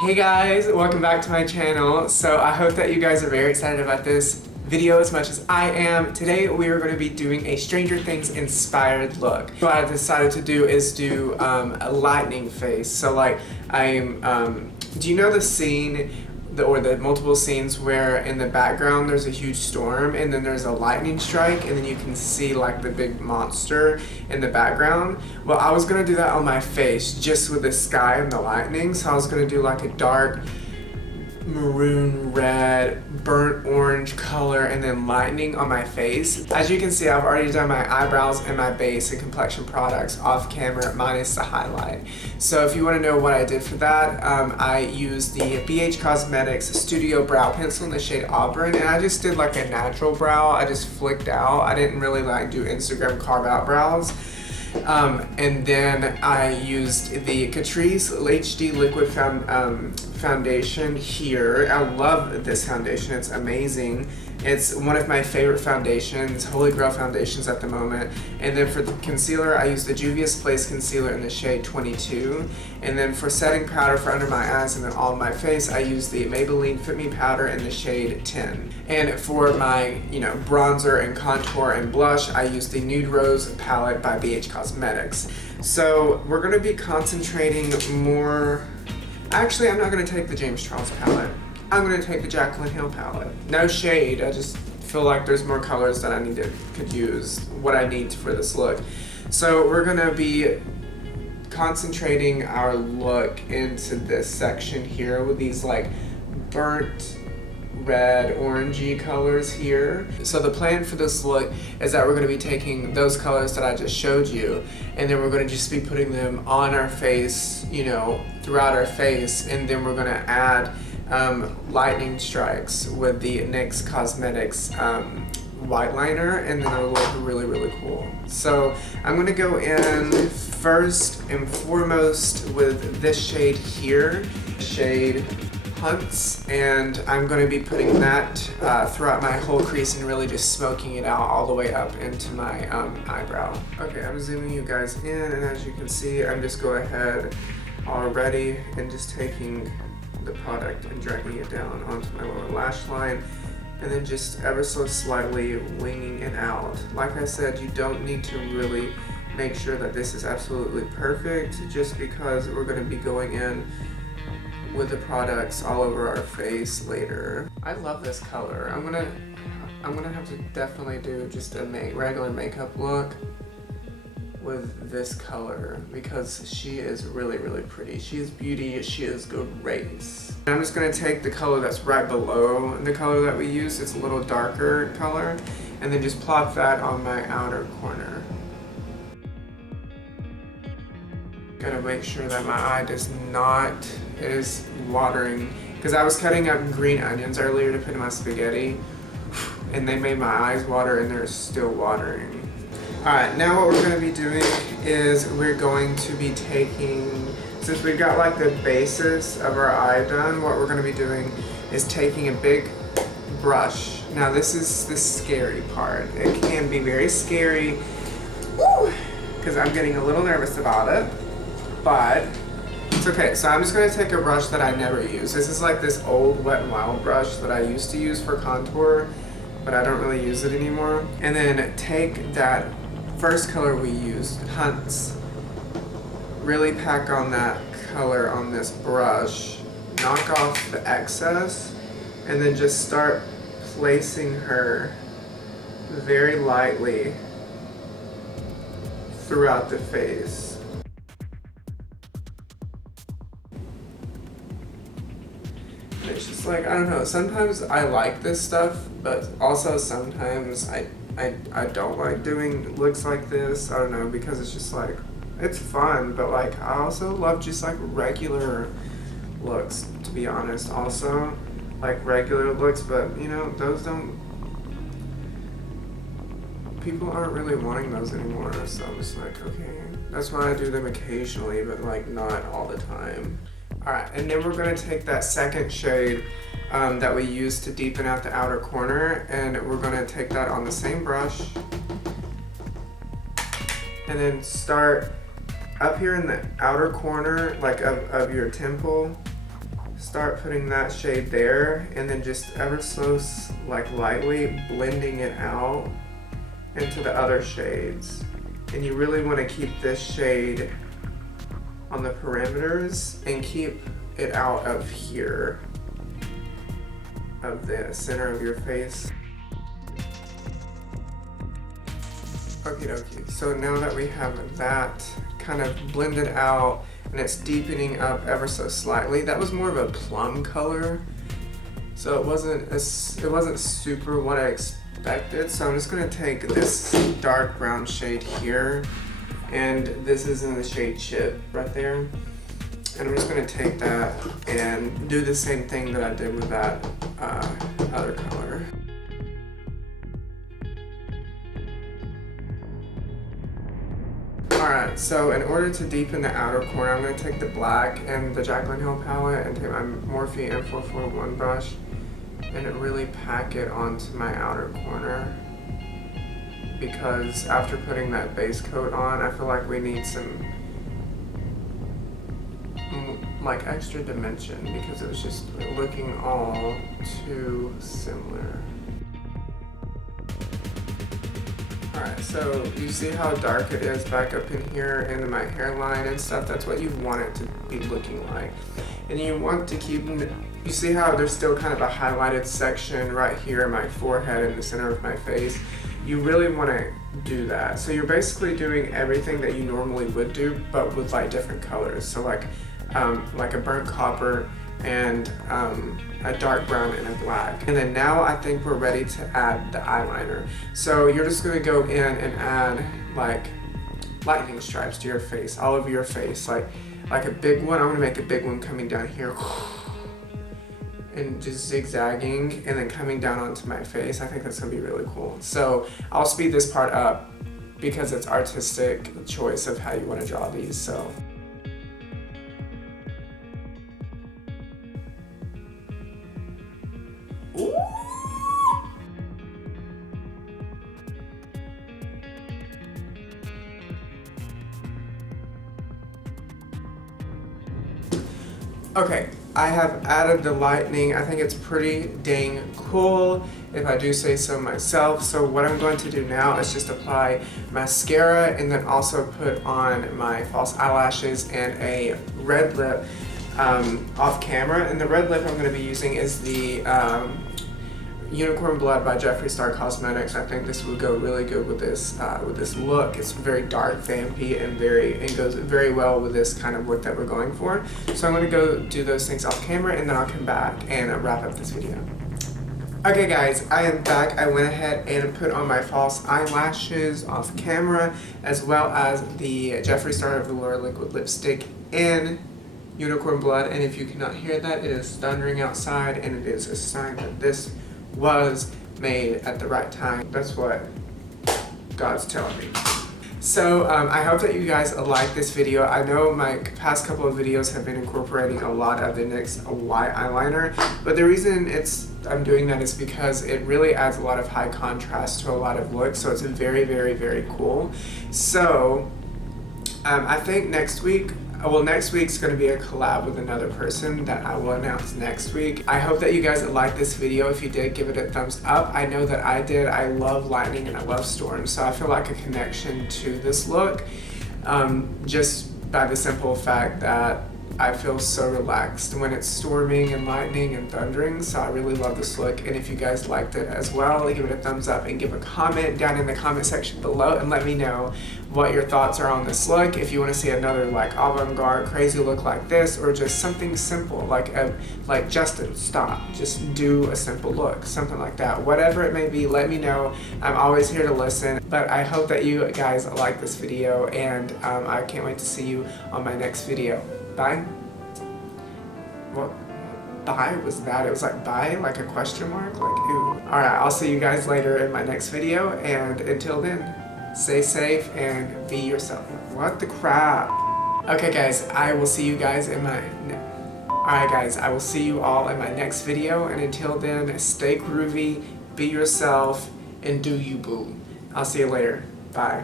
Hey guys, welcome back to my channel. So I hope that you guys are very excited about this video as much as I am. Today we are going to be doing a Stranger Things inspired look. What I decided to do is do a lightning face. So like do you know the scene or the multiple scenes where in the background there's a huge storm and then there's a lightning strike and then you can see like the big monster in the background? Well, I was gonna do that on my face just with the sky and the lightning. So I was gonna do like a dark maroon red burnt orange color and then lightning on my face. As you can see, I've already done my eyebrows and my base and complexion products off camera minus the highlight. So if you want to know what I did for that, I used the BH Cosmetics Studio Brow Pencil in the shade Auburn, and I just did like a natural brow. I just flicked out. I didn't really like do Instagram carve out brows. And then I used the Catrice HD Liquid Foundation here. I love this foundation, it's amazing. It's one of my favorite foundations, Holy Grail foundations at the moment. And then for the concealer, I used the Juvia's Place Concealer in the shade 22. And then for setting powder for under my eyes and then all of my face, I used the Maybelline Fit Me Powder in the shade 10. And for my, bronzer and contour and blush, I used the Nude Rose palette by BH Cosmetics. So we're gonna be concentrating more. Actually, I'm not gonna take the James Charles palette. I'm gonna take the Jaclyn Hill palette. No shade, I just feel like there's more colors that I could use, what I need for this look. So we're gonna be concentrating our look into this section here with these like burnt red orangey colors here. So the plan for this look is that we're going to be taking those colors that I just showed you, and then we're going to just be putting them on our face, throughout our face, and then we're going to add lightning strikes with the NYX Cosmetics white liner, and then it'll look really, really cool. So I'm going to go in first and foremost with this shade here, shade Hunts, and I'm going to be putting that throughout my whole crease and really just smoking it out all the way up into my eyebrow. Okay, I'm zooming you guys in, and as you can see, I'm just going ahead already and just taking the product and dragging it down onto my lower lash line, and then just ever so slightly winging it out. Like I said, you don't need to really make sure that this is absolutely perfect, just because we're going to be going in with the products all over our face later. I love this color. I'm gonna have to definitely do just a regular makeup look with this color because she is really, really pretty. She is beauty, she is grace. I'm just gonna take the color that's right below the color that we used. It's a little darker color, and then just plop that on my outer corner. Gotta make sure that my eye is watering, because I was cutting up green onions earlier to put in my spaghetti, and they made my eyes water, and they're still watering. Alright, now what we're going to be doing is we're going to be taking, since we've got like the basis of our eye done, what we're going to be doing is taking a big brush. Now this is the scary part. It can be very scary, because I'm getting a little nervous about it, but it's okay. So I'm just going to take a brush that I never use. This is like this old Wet n Wild brush that I used to use for contour, but I don't really use it anymore. And then take that first color we used, Hunts, really pack on that color on this brush, knock off the excess, and then just start placing her very lightly throughout the face. It's just like, I don't know, sometimes I like this stuff, but also sometimes I don't like doing looks like this. I don't know, because it's just like, it's fun, but like I also love just like regular looks, to be honest. Also, like regular looks, but those people aren't really wanting those anymore, so I'm just like, okay. That's why I do them occasionally, but like not all the time. Alright, and then we're going to take that second shade that we used to deepen out the outer corner, and we're going to take that on the same brush and then start up here in the outer corner, like of your temple, start putting that shade there, and then just ever so like lightly blending it out into the other shades. And you really want to keep this shade on the perimeters and keep it out of here, of the center of your face. Okie dokie, so now that we have that kind of blended out and it's deepening up ever so slightly, that was more of a plum color, so it wasn't super what I expected. So I'm just gonna take this dark brown shade here, and this is in the shade Chip right there, and I'm just gonna take that and do the same thing that I did with that other color. Alright, so in order to deepen the outer corner, I'm going to take the black and the Jaclyn Hill palette and take my Morphe M441 brush and really pack it onto my outer corner, because after putting that base coat on, I feel like we need some like extra dimension, because it was just looking all too similar. Alright, so you see how dark it is back up in here into my hairline and stuff? That's what you want it to be looking like. And you want to keep, you see how there's still kind of a highlighted section right here in my forehead in the center of my face? You really want to do that. So you're basically doing everything that you normally would do, but with like different colors. So like a burnt copper and a dark brown and a black. And then now I think we're ready to add the eyeliner. So you're just gonna go in and add like lightning stripes to your face, all over your face, like a big one. I'm gonna make a big one coming down here and just zigzagging and then coming down onto my face. I think that's gonna be really cool. So I'll speed this part up because it's artistic choice of how you wanna draw these, so. Okay, I have added the lightning. I think it's pretty dang cool, if I do say so myself. So what I'm going to do now is just apply mascara and then also put on my false eyelashes and a red lip off camera. And the red lip I'm going to be using is the Unicorn Blood by Jeffree Star Cosmetics. I think this would go really good with this look. It's very dark, vampy, and it goes very well with this kind of look that we're going for. So I'm going to go do those things off camera, and then I'll come back and wrap up this video. Okay guys, I am back. I went ahead and put on my false eyelashes off camera, as well as the Jeffree Star Velour Liquid Lipstick in Unicorn Blood. And if you cannot hear that, it is thundering outside, and it is a sign that this was made at the right time. That's what God's telling me. So I hope that you guys like this video. I know my past couple of videos have been incorporating a lot of the NYX white eyeliner, but the reason I'm doing that is because it really adds a lot of high contrast to a lot of looks, so it's very, very, very cool. So I think next week's going to be a collab with another person that I will announce next week. I hope that you guys liked this video. If you did, give it a thumbs up. I know that I did. I love lightning and I love storms, so I feel like a connection to this look just by the simple fact that I feel so relaxed when it's storming and lightning and thundering, so I really love this look. And if you guys liked it as well, give it a thumbs up and give a comment down in the comment section below and let me know what your thoughts are on this look. If you want to see another like avant-garde crazy look like this, or just something simple like Justin, stop, just do a simple look, something like that. Whatever it may be, let me know. I'm always here to listen. But I hope that you guys like this video, and I can't wait to see you on my next video. Bye? What? Bye was that? It was like bye, like a question mark, like ooh. Alright, I'll see you guys later in my next video, and until then, stay safe and be yourself. What the crap? Okay guys, I will see you guys in my... Alright guys, I will see you all in my next video, and until then, stay groovy, be yourself, and do you boo. I'll see you later. Bye.